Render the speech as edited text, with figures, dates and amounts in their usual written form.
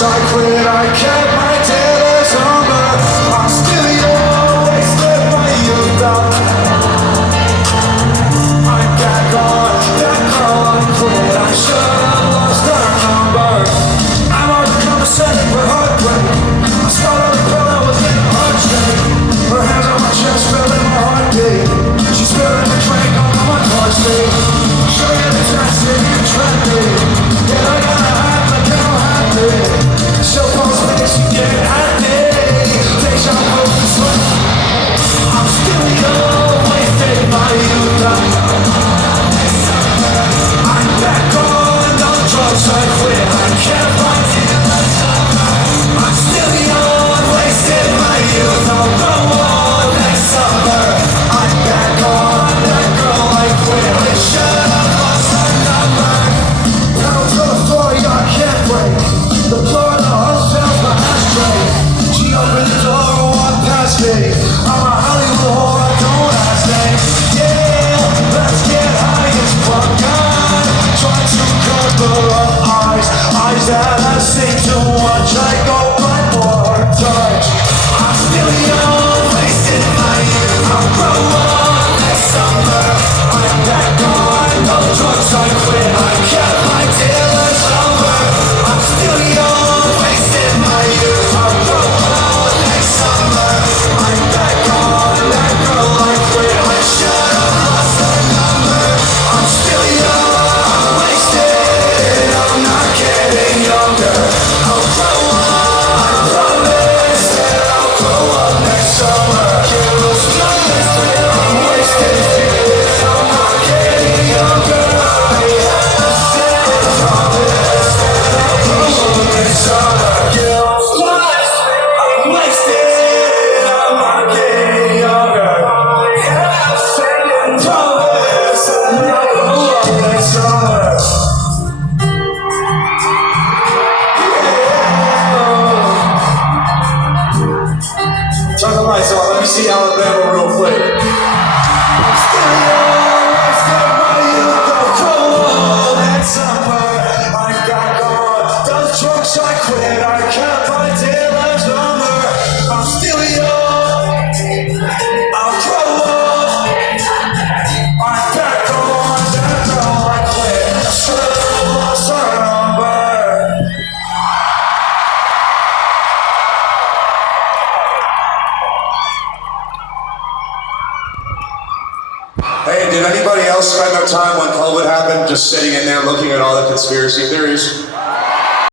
drugs I quit, I kept my dealer's number. I'm still young, wasted my youth out. I'm back on that girl I quit, I should've lost her number. I'm overcome a second with heartbreak. I swallowed a pill that was getting heart straight. Her hands on my chest, feeling my heartbeat. She's spilling the drink on my heart street. Show you the test and you trap me. Yeah, I gotta have like you don't have me. So close because you get happy. Deja vu and sweat. I'm still young, wasted my youth. I'm back on the drugs I quit. I can't find you. I'm still young, wasted my youth. I'll go on next summer. I'm back on that girl I quit. I should've lost her number. Pedal to the floor, I can't break. The floor of the hotel's my ashtray. She opened the door and walked past me. I'm a Hollywood whore, I don't ask names. Yeah, let's get high as fuck. I'm trying to cover up eyes that I've seen too much. I go one more touch. I'm still young, wasted my youth. I'll grow up next summer. I'm back on no drugs I quit. I kept my dealer's number. I'm still young, wasted my youth. I'll grow up next summer. I'm back on that girl I quit. I should've lost her number. I'm still young, wasted. I'm not getting younger. I'll grow up, I promise that I'll grow up next summer. I'm wasted, I'm not getting younger. I said I promise that I'll grow up next summer. I'm wasted, I'm not getting younger. I said I promise that I'll grow up next summer. Turn the lights on, let me see Alabama real quick. I'm still young, wasted my youth. I'll grow up next summer. I'm back on those drugs I quit. I kept my dealer's number. I'm still young, I'll grow up. I'm back on that girl I quit. I should've lost her number. Hey, did anybody else spend their time when COVID happened just sitting in there looking at all the conspiracy theories?